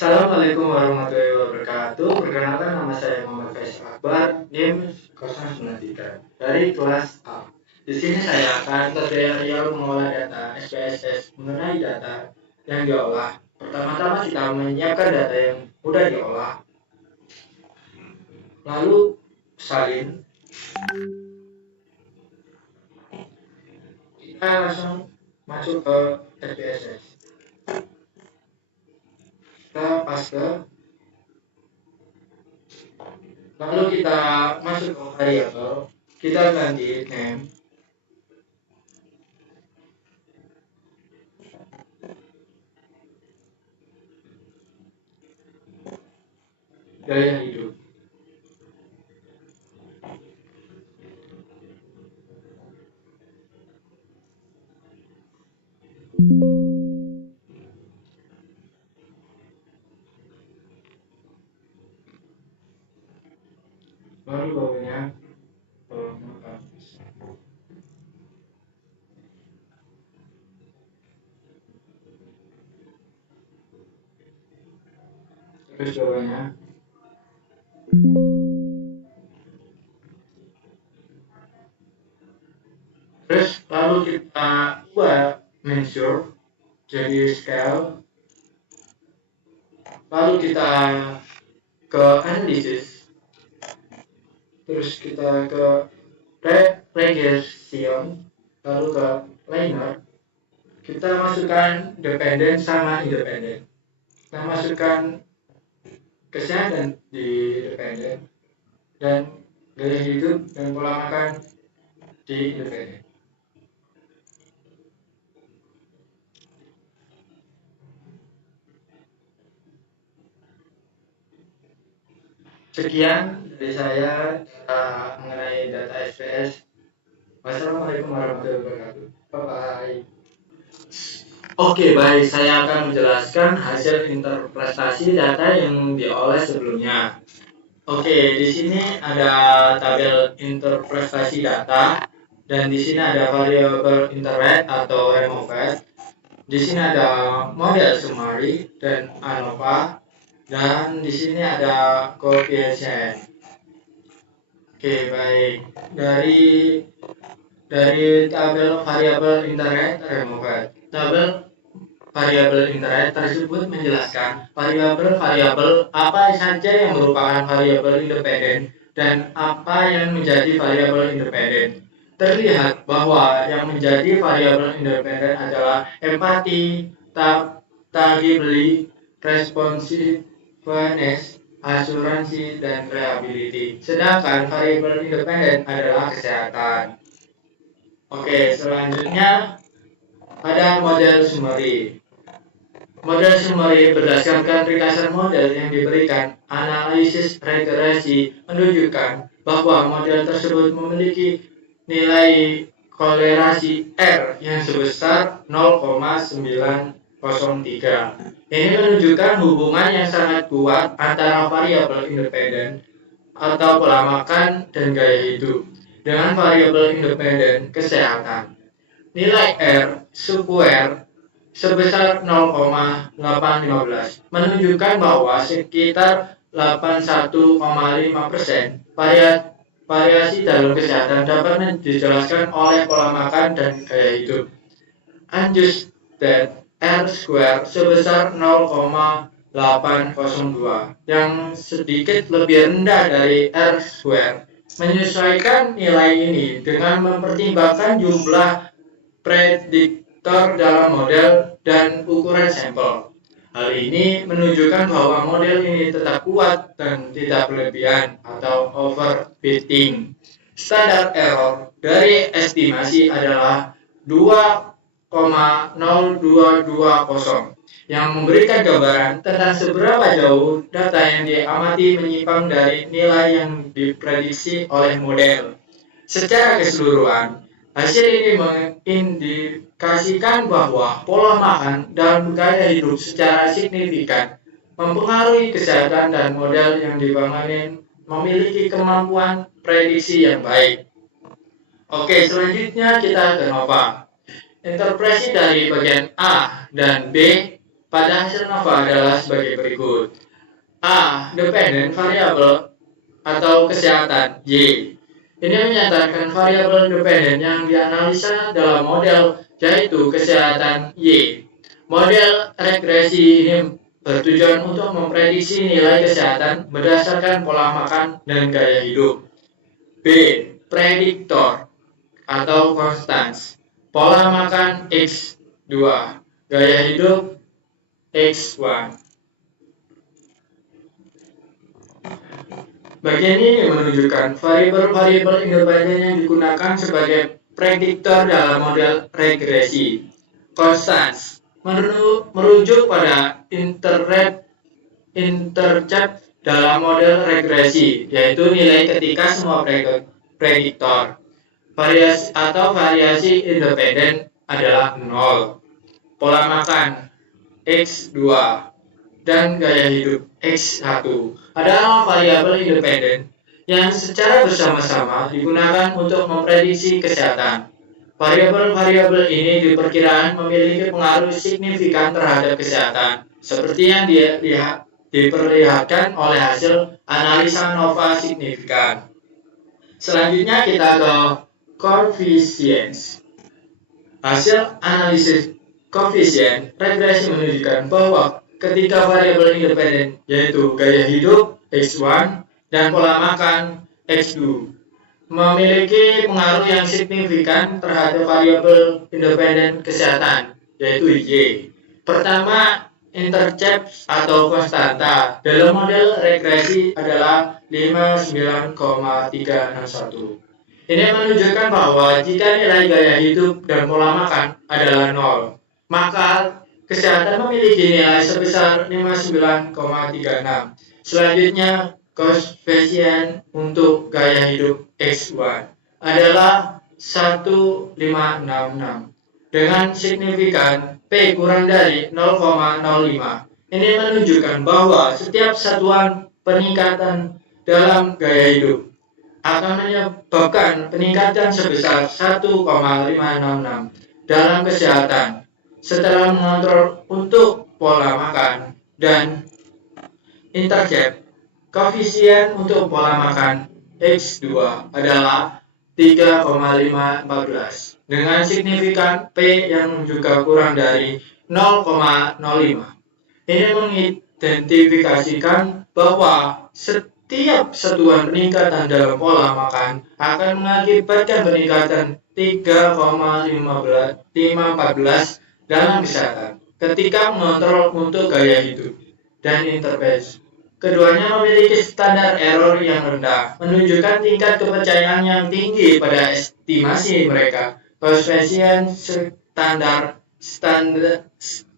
Assalamualaikum warahmatullahi wabarakatuh. Perkenalkan, nama saya Muhammad Faisal Akbar, NIM 093 dari kelas A. Di sini saya akan tutorial mengolah data SPSS mengenai data yang diolah. Pertama-tama kita menyiapkan data yang mudah diolah, lalu salin. Kita langsung masuk ke SPSS. Kita paste, lalu kita masuk ke variabel, kita ganti name, gaya hidup. Baru bawahnya terus bawahnya terus lalu kita buat measure jadi scale, lalu kita ke analisis, terus kita ke regression, lalu ke linear. Kita masukkan dependen sama independen. Kita masukkan kesehatan di dependen dan gaya hidup dan pola makan di independen. Sekian dari saya mengenai data SPS. Wassalamualaikum warahmatullahi wabarakatuh. Bye-bye. Oke, baik. Saya akan menjelaskan hasil interpretasi data yang diolah sebelumnya. Oke, di sini ada tabel interpretasi data, dan di sini ada variabel interpret atau removed. Di sini ada model summary dan ANOVA, dan di sini ada coefficient. Oke, baik. Dari tabel variabel interpret removed. Tabel variabel interpret tersebut menjelaskan variabel-variabel apa saja yang merupakan variabel independen dan apa yang menjadi variabel independen. Terlihat bahwa yang menjadi variabel independen adalah empati, tangibility, responsiveness, asuransi, dan reliability. Sedangkan variabel independen adalah kesehatan. Oke, selanjutnya ada model summary. Model summary berdasarkan ringkasan model yang diberikan, analisis regresi menunjukkan bahwa model tersebut memiliki nilai kolerasi R yang sebesar 0,903. Ini menunjukkan hubungan yang sangat kuat antara variabel independen atau pola makan dan gaya hidup dengan variabel independen kesehatan. Nilai R square sebesar 0,815 menunjukkan bahwa sekitar 81,5% variasi dalam kesehatan dapat dijelaskan oleh pola makan dan gaya hidup. Adjusted R square sebesar 0,802 yang sedikit lebih rendah dari R square. Menyesuaikan nilai ini dengan mempertimbangkan jumlah prediktor dalam model dan ukuran sampel. Hal ini menunjukkan bahwa model ini tetap kuat dan tidak berlebihan atau overfitting. Standar error dari estimasi adalah 2,0220 yang memberikan gambaran tentang seberapa jauh data yang diamati menyimpang dari nilai yang diprediksi oleh model. Secara keseluruhan, hasil ini mengindikasikan bahwa pola makan dan gaya hidup secara signifikan mempengaruhi kesehatan dan model yang dibangun memiliki kemampuan prediksi yang baik. Oke, selanjutnya kita ke ANOVA. Interpretasi dari bagian A dan B pada hasil NOVA adalah sebagai berikut. A. Dependent variable atau kesehatan. Y. Ini menyatakan variabel dependen yang dianalisa dalam model, yaitu kesehatan Y. Model regresi ini bertujuan untuk memprediksi nilai kesehatan berdasarkan pola makan dan gaya hidup. B. Prediktor atau constants. Pola makan X2, gaya hidup X1. Bagian ini menunjukkan variabel-variabel independen yang digunakan sebagai prediktor dalam model regresi. Constants merujuk pada intercept dalam model regresi, yaitu nilai ketika semua prediktor variasi independen adalah 0. Pola makan X2 dan gaya hidup X1 adalah variabel independen yang secara bersama-sama digunakan untuk memprediksi kesehatan. Variabel-variabel ini diperkirakan memiliki pengaruh signifikan terhadap kesehatan, seperti yang diperlihatkan oleh hasil analisa NOVA signifikan. Selanjutnya kita ke coefficients. Hasil analisis koefisien regresi menunjukkan bahwa ketika variabel independen yaitu gaya hidup X1 dan pola makan X2 memiliki pengaruh yang signifikan terhadap variabel independen kesehatan yaitu Y. Pertama, intercept atau konstanta dalam model regresi adalah 59,361. Ini menunjukkan bahwa jika nilai gaya hidup dan pola makan adalah 0, maka kesehatan memiliki nilai sebesar 59,36. Selanjutnya, koefisien untuk gaya hidup X1 adalah 1566 dengan signifikan P kurang dari 0,05. Ini menunjukkan bahwa setiap satuan peningkatan dalam gaya hidup akan menyebabkan peningkatan sebesar 1,566 dalam kesehatan. Setelah mengontrol untuk pola makan dan intercept, koefisien untuk pola makan X2 adalah 3,514 dengan signifikan P yang juga kurang dari 0,05. Ini mengidentifikasikan bahwa setiap satuan peningkatan dalam pola makan akan mengakibatkan peningkatan 3,514 dalam kesehatan ketika mengontrol untuk gaya hidup dan intervensi. Keduanya memiliki standar error yang rendah, menunjukkan tingkat kepercayaan yang tinggi pada estimasi mereka. Koefisien standar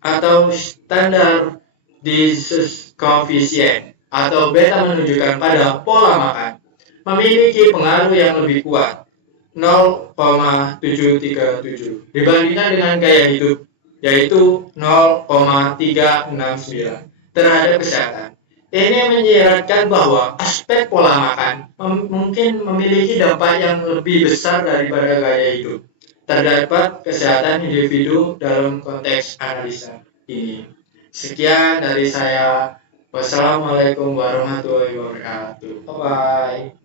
atau standar koefisien atau beta menunjukkan pada pola makan memiliki pengaruh yang lebih kuat 0,737 dibandingkan dengan gaya hidup yaitu 0,369 terhadap kesehatan. Ini menyiratkan bahwa aspek pola makan mungkin memiliki dampak yang lebih besar daripada gaya hidup terdapat kesehatan individu dalam konteks analisa ini. Sekian dari saya. Wassalamualaikum warahmatullahi wabarakatuh. Bye-bye.